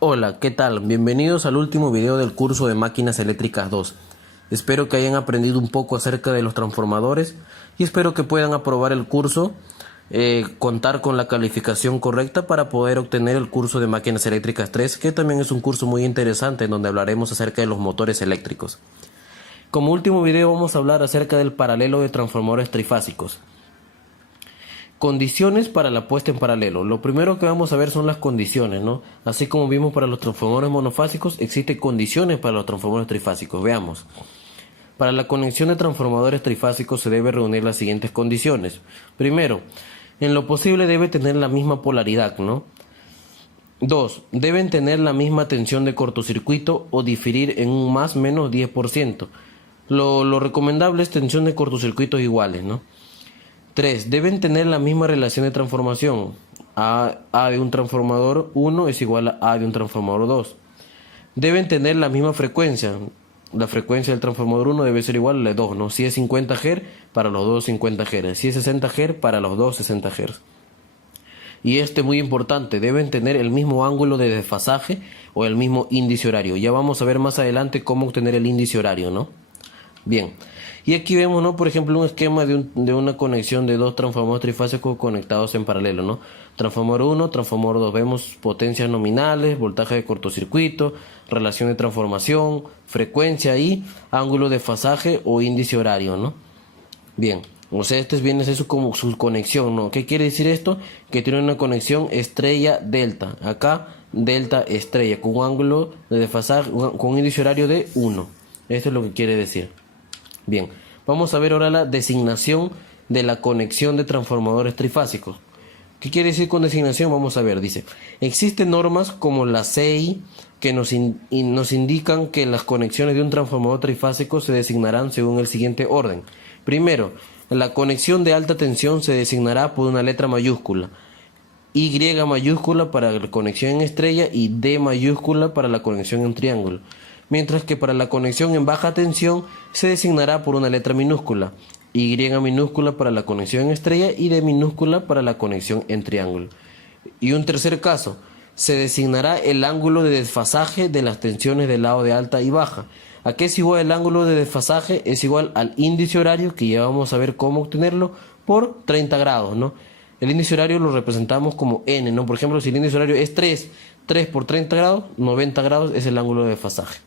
Hola, ¿qué tal? Bienvenidos al último video del curso de Máquinas Eléctricas 2. Espero que hayan aprendido un poco acerca de los transformadores y espero que puedan aprobar el curso, contar con la calificación correcta para poder obtener el curso de Máquinas Eléctricas 3, que también es un curso muy interesante en donde hablaremos acerca de los motores eléctricos. Como último video vamos a hablar acerca del paralelo de transformadores trifásicos. Condiciones para la puesta en paralelo. Lo primero que vamos a ver son las condiciones, ¿no? Así como vimos para los transformadores monofásicos, existen condiciones para los transformadores trifásicos. Veamos. Para la conexión de transformadores trifásicos se debe reunir las siguientes condiciones. Primero, en lo posible debe tener la misma polaridad, ¿no? 2. Deben tener la misma tensión de cortocircuito o diferir en un más menos 10%. Lo recomendable es tensión de cortocircuitos iguales, ¿no? 3. Deben tener la misma relación de transformación. A de un transformador 1 es igual a de un transformador 2. Deben tener la misma frecuencia. La frecuencia del transformador 1 debe ser igual a la de 2, ¿no? Si es 50 Hz, para los dos 50 Hz. Si es 60 Hz, para los dos 60 Hz. Y muy importante, deben tener el mismo ángulo de desfasaje o el mismo índice horario. Ya vamos a ver más adelante cómo obtener el índice horario, ¿no? Bien, y aquí vemos, ¿no? Por ejemplo, un esquema de una conexión de dos transformadores trifásicos conectados en paralelo, ¿no? Transformador 1, transformador 2. Vemos potencias nominales, voltaje de cortocircuito, relación de transformación, frecuencia y ángulo de fasaje o índice horario, ¿no? Bien, o sea, viene a ser como su conexión, ¿no? ¿Qué quiere decir esto? Que tiene una conexión estrella delta. Acá, delta estrella, con un ángulo de desfasaje, con un índice horario de 1. Esto es lo que quiere decir. Bien, vamos a ver ahora la designación de la conexión de transformadores trifásicos. ¿Qué quiere decir con designación? Vamos a ver, dice, existen normas como la CI que nos indican que las conexiones de un transformador trifásico se designarán según el siguiente orden. Primero, la conexión de alta tensión se designará por una letra mayúscula, Y mayúscula para la conexión en estrella y D mayúscula para la conexión en triángulo. Mientras que para la conexión en baja tensión se designará por una letra minúscula, Y minúscula para la conexión en estrella y D minúscula para la conexión en triángulo. Y un tercer caso, se designará el ángulo de desfasaje de las tensiones del lado de alta y baja. ¿A qué es igual el ángulo de desfasaje? Es igual al índice horario, que ya vamos a ver cómo obtenerlo, por 30 grados, ¿no? El índice horario lo representamos como N, ¿no? Por ejemplo, si el índice horario es 3 por 30 grados, 90 grados es el ángulo de desfasaje.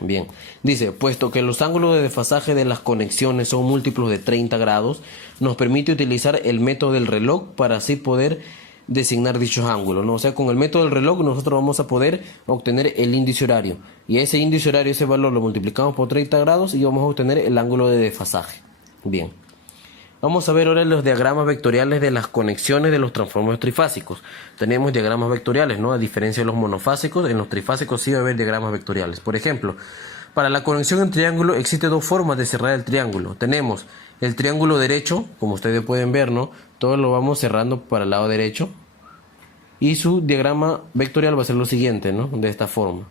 Bien, dice, puesto que los ángulos de desfasaje de las conexiones son múltiplos de 30 grados, nos permite utilizar el método del reloj para así poder designar dichos ángulos, ¿no? O sea, con el método del reloj nosotros vamos a poder obtener el índice horario. Y ese índice horario, ese valor lo multiplicamos por 30 grados y vamos a obtener el ángulo de desfasaje. Bien. Vamos a ver ahora los diagramas vectoriales de las conexiones de los transformadores trifásicos. Tenemos diagramas vectoriales, ¿no? A diferencia de los monofásicos, en los trifásicos sí va a haber diagramas vectoriales. Por ejemplo, para la conexión en triángulo existen dos formas de cerrar el triángulo. Tenemos el triángulo derecho, como ustedes pueden ver, ¿no? Todo lo vamos cerrando para el lado derecho. Y su diagrama vectorial va a ser lo siguiente, ¿no? De esta forma.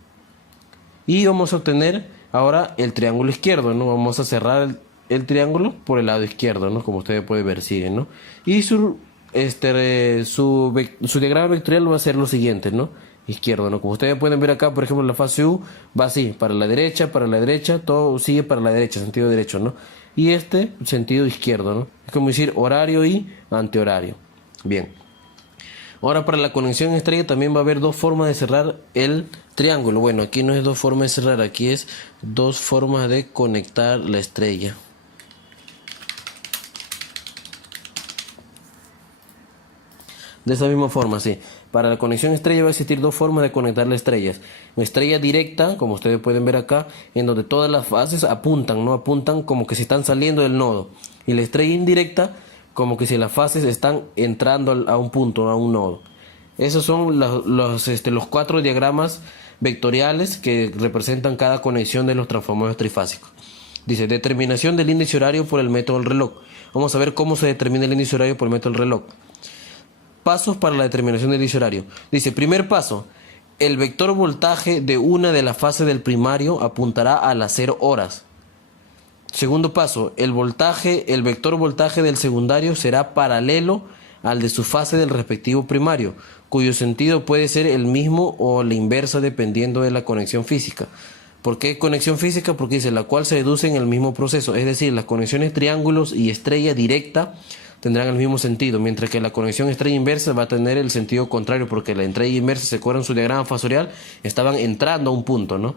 Y vamos a obtener ahora el triángulo izquierdo, ¿no? Vamos a cerrar el triángulo por el lado izquierdo, ¿no? Como ustedes pueden ver, sigue, ¿no? Y su diagrama vectorial va a ser lo siguiente, ¿no? Izquierdo, ¿no? Como ustedes pueden ver acá, por ejemplo, la fase U va así, para la derecha, todo sigue para la derecha, sentido derecho, ¿no? Y sentido izquierdo, ¿no? Es como decir horario y antihorario. Bien. Ahora para la conexión estrella también va a haber dos formas de cerrar el triángulo. Bueno, aquí no es dos formas de cerrar, aquí es dos formas de conectar la estrella. De esa misma forma, sí. Para la conexión estrella va a existir dos formas de conectar las estrellas. Una estrella directa, como ustedes pueden ver acá, en donde todas las fases apuntan, ¿no? Apuntan como que se están saliendo del nodo. Y la estrella indirecta, como que si las fases están entrando a un punto, a un nodo. Esos son los cuatro diagramas vectoriales que representan cada conexión de los transformadores trifásicos. Dice, determinación del índice horario por el método del reloj. Vamos a ver cómo se determina el índice horario por el método del reloj. Pasos para la determinación del índice horario. Dice, primer paso, el vector voltaje de una de las fases del primario apuntará a las 0 horas. Segundo paso, el vector voltaje del secundario será paralelo al de su fase del respectivo primario, cuyo sentido puede ser el mismo o la inversa dependiendo de la conexión física. ¿Por qué conexión física? Porque dice la cual se deduce en el mismo proceso, es decir, las conexiones triángulos y estrella directa tendrán el mismo sentido, mientras que la conexión estrella inversa va a tener el sentido contrario, porque la estrella inversa, se acuerdan su diagrama fasorial, estaban entrando a un punto, ¿no?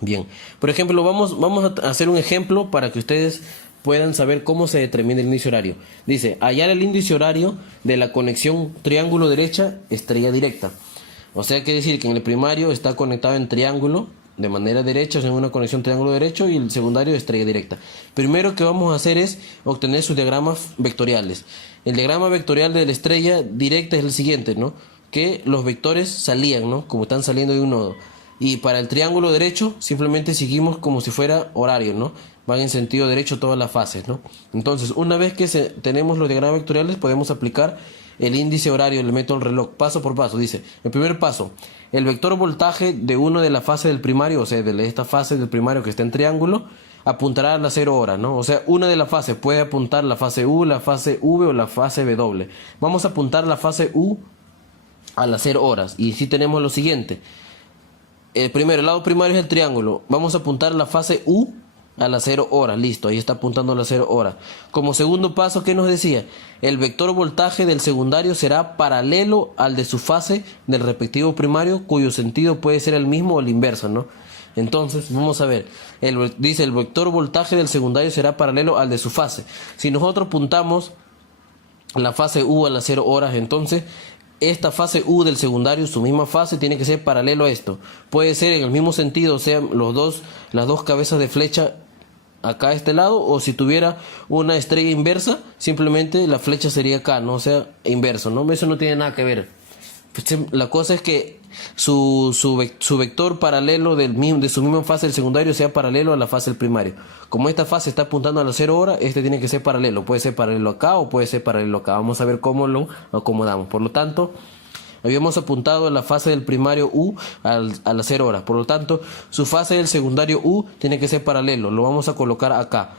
Bien, por ejemplo, vamos a hacer un ejemplo para que ustedes puedan saber cómo se determina el índice horario. Dice, hallar el índice horario de la conexión triángulo derecha estrella directa. O sea, quiere decir que en el primario está conectado en triángulo de manera derecha, o sea, en una conexión triángulo derecho, y el secundario estrella directa. Primero que vamos a hacer es obtener sus diagramas vectoriales. El diagrama vectorial de la estrella directa es el siguiente, ¿no? Que los vectores salían, ¿no? Como están saliendo de un nodo. Y para el triángulo derecho simplemente seguimos como si fuera horario, ¿no? Van en sentido derecho todas las fases, ¿no? Entonces, una vez que tenemos los diagramas vectoriales, podemos aplicar el índice horario del método del reloj, paso por paso. Dice, el primer paso, el vector voltaje de uno de la fase del primario, o sea, de esta fase del primario que está en triángulo, apuntará a las 0 horas, ¿no? O sea, una de las fases puede apuntar la fase U, la fase V o la fase W. Vamos a apuntar la fase U a las 0 horas. Y si tenemos lo siguiente. El lado primario es el triángulo. Vamos a apuntar la fase U a las 0 horas. Listo, ahí está apuntando a las 0 horas. Como segundo paso, ¿qué nos decía? El vector voltaje del secundario será paralelo al de su fase del respectivo primario, cuyo sentido puede ser el mismo o el inverso, ¿no? Entonces, vamos a ver. Dice, el vector voltaje del secundario será paralelo al de su fase. Si nosotros apuntamos la fase U a las 0 horas, entonces esta fase U del secundario, su misma fase, tiene que ser paralelo a esto. Puede ser en el mismo sentido, o sea, las dos cabezas de flecha acá a este lado, o si tuviera una estrella inversa, simplemente la flecha sería acá, ¿no? O sea, inverso, ¿no? Eso no tiene nada que ver. La cosa es que su vector paralelo de su misma fase del secundario sea paralelo a la fase del primario. Como esta fase está apuntando a las 0 horas, este tiene que ser paralelo. Puede ser paralelo acá o puede ser paralelo acá. Vamos a ver cómo lo acomodamos. Por lo tanto, habíamos apuntado a la fase del primario U a las 0 horas. Por lo tanto, su fase del secundario U tiene que ser paralelo. Lo vamos a colocar acá.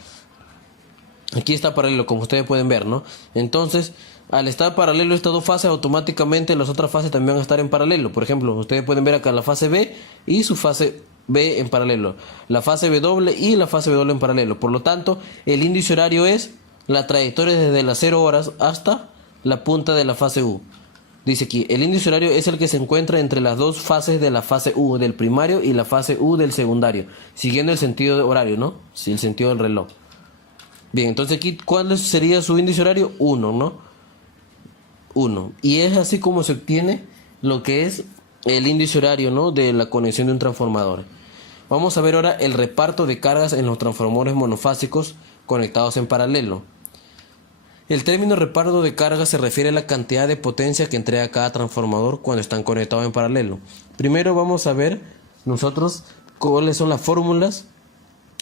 Aquí está paralelo, como ustedes pueden ver, ¿no? Entonces, al estar paralelo estas dos fases, automáticamente las otras fases también van a estar en paralelo. Por ejemplo, ustedes pueden ver acá la fase B y su fase B en paralelo. La fase W y la fase W en paralelo. Por lo tanto, el índice horario es la trayectoria desde las 0 horas hasta la punta de la fase U. Dice aquí, el índice horario es el que se encuentra entre las dos fases de la fase U del primario y la fase U del secundario, siguiendo el sentido de horario, ¿no? Sí, el sentido del reloj. Bien, entonces aquí, ¿cuál sería su índice horario? 1, ¿no? 1. Y es así como se obtiene lo que es el índice horario, ¿no? De la conexión de un transformador. Vamos a ver ahora el reparto de cargas en los transformadores monofásicos conectados en paralelo. El término reparto de cargas se refiere a la cantidad de potencia que entrega cada transformador cuando están conectados en paralelo. Primero vamos a ver nosotros cuáles son las fórmulas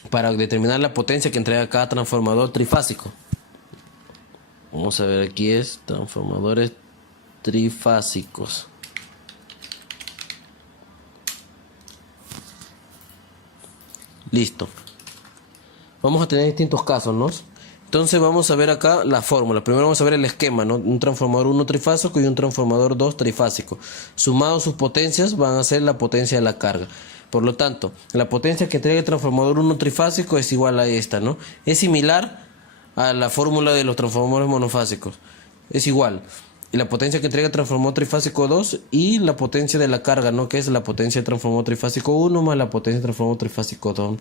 para determinar la potencia que entrega cada transformador trifásico. Vamos a ver, aquí es transformadores trifásicos. Listo. Vamos a tener distintos casos, ¿no? Entonces vamos a ver acá la fórmula. Primero vamos a ver el esquema, ¿no? Un transformador 1 trifásico y un transformador 2 trifásico. Sumados sus potencias van a ser la potencia de la carga. Por lo tanto, la potencia que entrega el transformador 1 trifásico es igual a esta, ¿no? Es similar a la fórmula de los transformadores monofásicos. Es igual. Y la potencia que entrega el transformador trifásico 2 y la potencia de la carga, ¿no? Que es la potencia del transformador trifásico 1 más la potencia del transformador trifásico 2.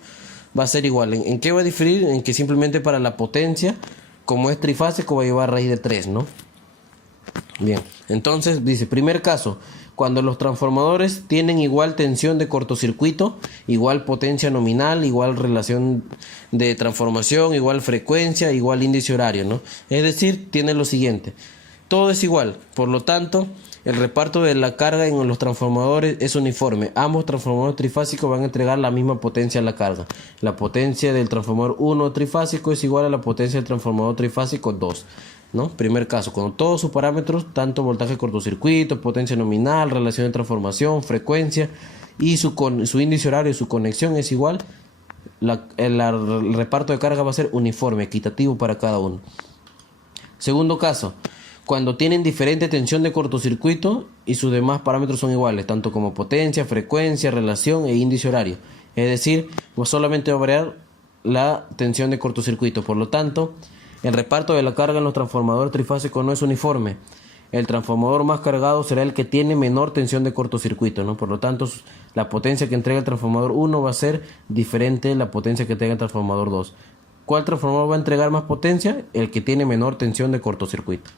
Va a ser igual. ¿En qué va a diferir? En que simplemente para la potencia, como es trifásico, va a llevar raíz de 3, ¿no? Bien, entonces dice, primer caso, cuando los transformadores tienen igual tensión de cortocircuito, igual potencia nominal, igual relación de transformación, igual frecuencia, igual índice horario, ¿no? Es decir, tiene lo siguiente, todo es igual, por lo tanto, el reparto de la carga en los transformadores es uniforme. Ambos transformadores trifásicos van a entregar la misma potencia a la carga. La potencia del transformador 1 trifásico es igual a la potencia del transformador trifásico 2. ¿No? Primer caso, cuando todos sus parámetros, tanto voltaje cortocircuito, potencia nominal, relación de transformación, frecuencia y su índice horario y su conexión es igual, el reparto de carga va a ser uniforme, equitativo para cada uno. Segundo caso, cuando tienen diferente tensión de cortocircuito y sus demás parámetros son iguales, tanto como potencia, frecuencia, relación e índice horario. Es decir, pues solamente va a variar la tensión de cortocircuito. Por lo tanto, el reparto de la carga en los transformadores trifásicos no es uniforme. El transformador más cargado será el que tiene menor tensión de cortocircuito, ¿no? Por lo tanto, la potencia que entrega el transformador 1 va a ser diferente a la potencia que entrega el transformador 2. ¿Cuál transformador va a entregar más potencia? El que tiene menor tensión de cortocircuito.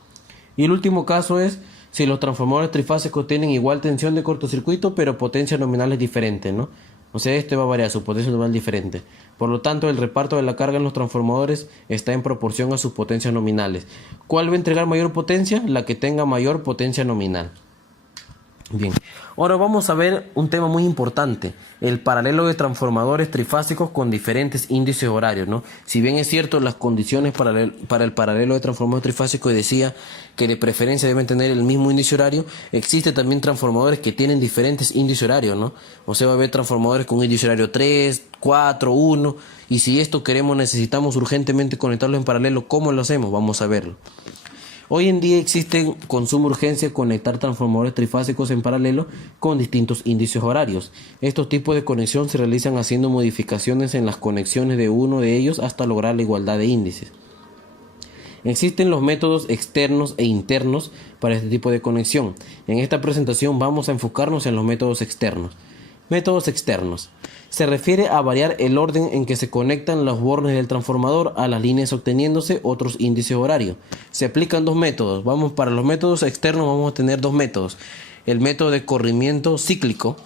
Y el último caso es si los transformadores trifásicos tienen igual tensión de cortocircuito, pero potencia nominal es diferente, ¿no? O sea, este va a variar, su potencia nominal es diferente. Por lo tanto, el reparto de la carga en los transformadores está en proporción a sus potencias nominales. ¿Cuál va a entregar mayor potencia? La que tenga mayor potencia nominal. Bien, ahora vamos a ver un tema muy importante, el paralelo de transformadores trifásicos con diferentes índices horarios, ¿no? Si bien es cierto, las condiciones para el paralelo de transformadores trifásicos decía que de preferencia deben tener el mismo índice horario, existe también transformadores que tienen diferentes índices horarios, ¿no? O sea, va a haber transformadores con índice horario 3, 4, 1, y si esto necesitamos urgentemente conectarlo en paralelo, ¿cómo lo hacemos? Vamos a verlo. Hoy en día existe con suma urgencia conectar transformadores trifásicos en paralelo con distintos índices horarios. Estos tipos de conexión se realizan haciendo modificaciones en las conexiones de uno de ellos hasta lograr la igualdad de índices. Existen los métodos externos e internos para este tipo de conexión. En esta presentación vamos a enfocarnos en los métodos externos. Métodos externos. Se refiere a variar el orden en que se conectan los bornes del transformador a las líneas obteniéndose otros índices horarios. Se aplican dos métodos. Para los métodos externos vamos a tener dos métodos. El método de corrimiento cíclico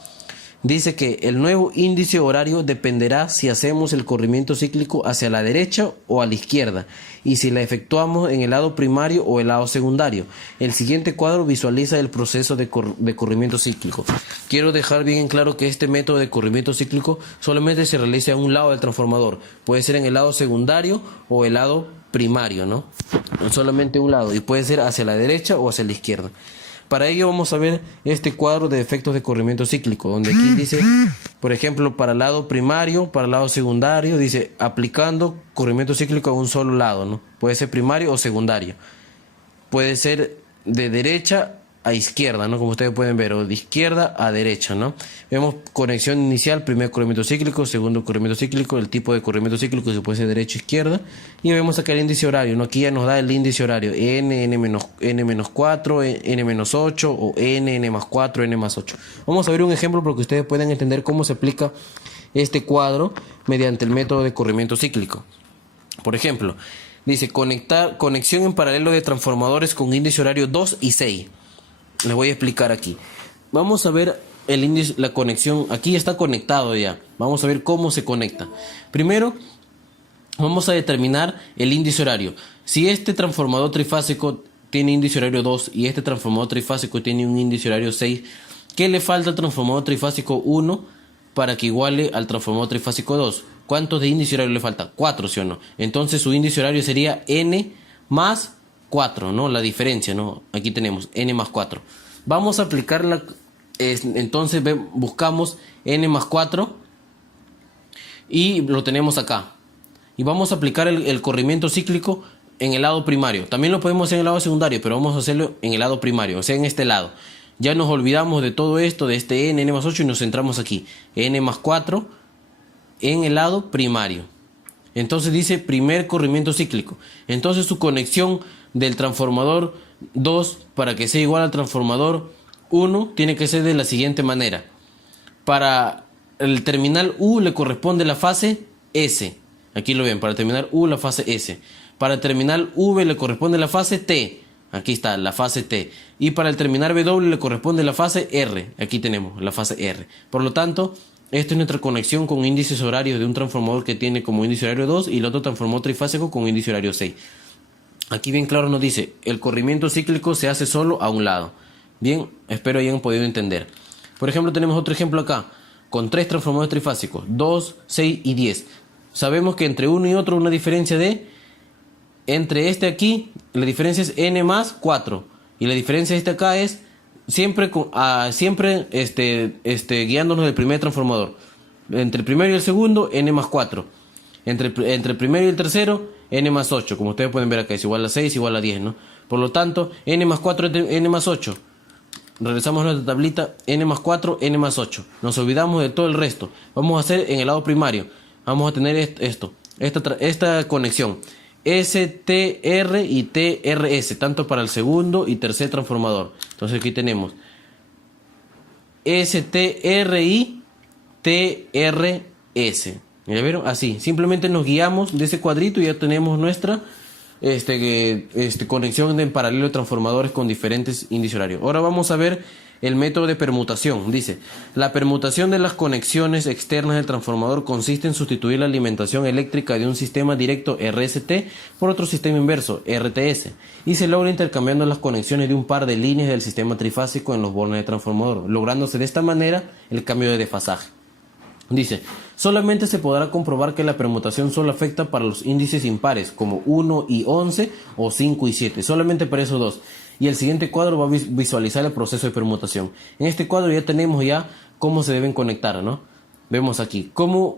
dice que el nuevo índice horario dependerá si hacemos el corrimiento cíclico hacia la derecha o a la izquierda y si la efectuamos en el lado primario o el lado secundario. El siguiente cuadro visualiza el proceso de corrimiento cíclico. Quiero dejar bien en claro que este método de corrimiento cíclico solamente se realiza a un lado del transformador. Puede ser en el lado secundario o el lado primario, ¿no? Solamente un lado, y puede ser hacia la derecha o hacia la izquierda. Para ello vamos a ver este cuadro de efectos de corrimiento cíclico, donde aquí dice, por ejemplo, para el lado primario, para el lado secundario, dice aplicando corrimiento cíclico a un solo lado, ¿no? Puede ser primario o secundario. Puede ser de derecha a izquierda, ¿no? Como ustedes pueden ver, o de izquierda a derecha, ¿no? Vemos conexión inicial, primer corrimiento cíclico, segundo corrimiento cíclico, el tipo de corrimiento cíclico se puede ser derecha o izquierda, y vemos acá el índice horario, ¿no? Aquí ya nos da el índice horario, n-4, n-8 o n-4, n-8. Vamos a ver un ejemplo para que ustedes puedan entender cómo se aplica este cuadro mediante el método de corrimiento cíclico. Por ejemplo, dice conexión en paralelo de transformadores con índice horario 2 y 6. Les voy a explicar aquí. Vamos a ver el índice, la conexión. Aquí está conectado ya. Vamos a ver cómo se conecta. Primero, vamos a determinar el índice horario. Si este transformador trifásico tiene índice horario 2 y este transformador trifásico tiene un índice horario 6, ¿qué le falta al transformador trifásico 1 para que iguale al transformador trifásico 2? ¿Cuántos de índice horario le falta? 4, ¿sí o no? Entonces su índice horario sería n más 4, ¿no? La diferencia, ¿no? Aquí tenemos n más 4. Vamos a aplicarla, entonces buscamos n más 4 y lo tenemos acá. Y vamos a aplicar el corrimiento cíclico en el lado primario. También lo podemos hacer en el lado secundario, pero vamos a hacerlo en el lado primario, o sea, en este lado. Ya nos olvidamos de todo esto, de este n más 8 y nos centramos aquí. n más 4 en el lado primario. Entonces dice primer corrimiento cíclico. Entonces su conexión del transformador 2 para que sea igual al transformador 1 tiene que ser de la siguiente manera. Para el terminal U le corresponde la fase S. Aquí lo ven, para el terminal U la fase S. Para el terminal V le corresponde la fase T. Aquí está, la fase T. Y para el terminal W le corresponde la fase R. Aquí tenemos la fase R. Por lo tanto, esta es nuestra conexión con índices horarios de un transformador que tiene como índice horario 2 y el otro transformador trifásico con índice horario 6. Aquí bien claro nos dice, el corrimiento cíclico se hace solo a un lado. Bien, espero hayan podido entender. Por ejemplo, tenemos otro ejemplo acá, con 3 transformadores trifásicos, 2, 6 y 10. Sabemos que entre uno y otro una diferencia entre este aquí, la diferencia es n más 4. Y la diferencia de este acá es siempre guiándonos del primer transformador. Entre el primero y el segundo, n más 4. Entre el primero y el tercero, n más 8. Como ustedes pueden ver acá, es igual a 6, igual a 10, ¿no? Por lo tanto, n más 4 es de n más 8. Regresamos a nuestra tablita, n más 4, n más 8. Nos olvidamos de todo el resto. Vamos a hacer en el lado primario. Vamos a tener esta conexión. STR y TRS, tanto para el segundo y tercer transformador. Entonces aquí tenemos STRI, TRS. ¿Ya vieron? Así, simplemente nos guiamos de ese cuadrito y ya tenemos nuestra conexión en paralelo de transformadores con diferentes índices horarios. Ahora vamos a ver el método de permutación. Dice, la permutación de las conexiones externas del transformador consiste en sustituir la alimentación eléctrica de un sistema directo RST por otro sistema inverso RTS y se logra intercambiando las conexiones de un par de líneas del sistema trifásico en los bornes de transformador, lográndose de esta manera el cambio de desfasaje. Dice, solamente se podrá comprobar que la permutación solo afecta para los índices impares, como 1 y 11 o 5 y 7, solamente para esos dos. Y el siguiente cuadro va a visualizar el proceso de permutación. En este cuadro ya tenemos cómo se deben conectar, ¿no? Vemos aquí, ¿cómo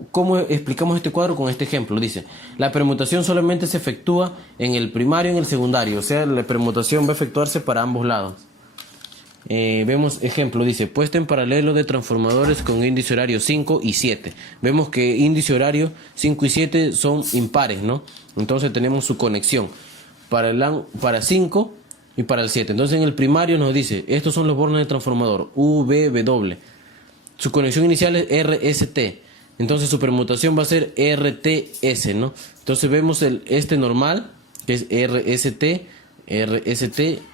explicamos este cuadro con este ejemplo? Dice, la permutación solamente se efectúa en el primario y en el secundario, o sea, la permutación va a efectuarse para ambos lados. Vemos ejemplo, dice, puesta en paralelo de transformadores con índice horario 5 y 7. Vemos que índice horario 5 y 7 son impares, ¿no? Entonces tenemos su conexión para 5 y para el 7. Entonces en el primario nos dice, estos son los bornes de transformador, VW. Su conexión inicial es RST. Entonces su permutación va a ser RTS, ¿no? Entonces vemos este normal, que es RST,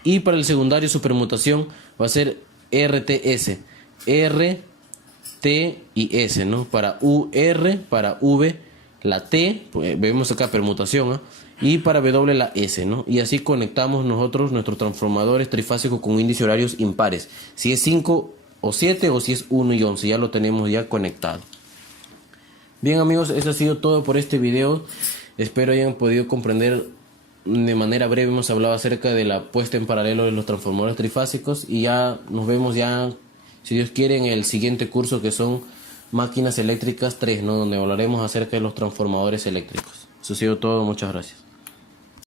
y para el secundario su permutación va a ser RTS, R, T y S, ¿no? Para UR, para V, la T, pues vemos acá permutación, ¿eh? Y para W la S, ¿no? Y así conectamos nosotros nuestros transformadores trifásicos con índices horarios impares. Si es 5 o 7 o si es 1 y 11, ya lo tenemos ya conectado. Bien amigos, eso ha sido todo por este video. Espero hayan podido comprender de manera breve. Hemos hablado acerca de la puesta en paralelo de los transformadores trifásicos y ya nos vemos si Dios quiere, en el siguiente curso que son máquinas eléctricas 3, ¿no? Donde hablaremos acerca de los transformadores eléctricos. Eso ha sido todo, muchas gracias.